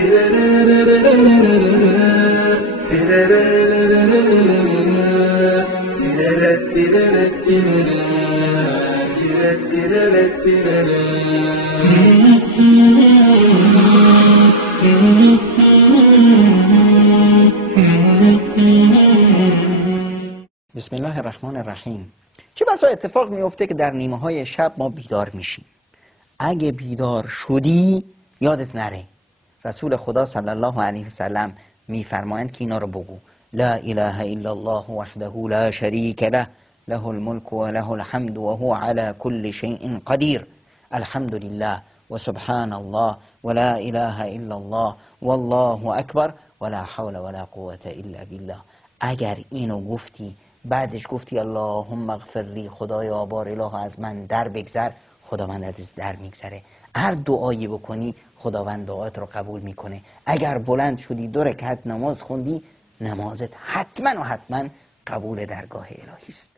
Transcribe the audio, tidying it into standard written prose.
بسم الله الرحمن الرحیم. چه بسا اتفاق میفته که در نیمه های شب ما بیدار میشیم. اگه بیدار شدی یادت نره رسول خدا صلی الله علیه وسلم میفرمایند که اینا رو بگو: لا اله الا الله وحده لا شریک له، له الملك و له الحمد و هو على كل شيء قدیر، الحمد لله و سبحان الله و لا اله الا الله والله اکبر و لا حول ولا قوة الا بالله. اگر اینو گفتی بعدش گفتی اللهم اغفر لی، خدایا بار اله از من در بگذر، خداوند از در میگذره. هر دعایی بکنی خداوند دعایت رو قبول میکنه. اگر بلند شدی 2 رکعت نماز خوندی، نمازت حتما و حتما قبول درگاه الهی است.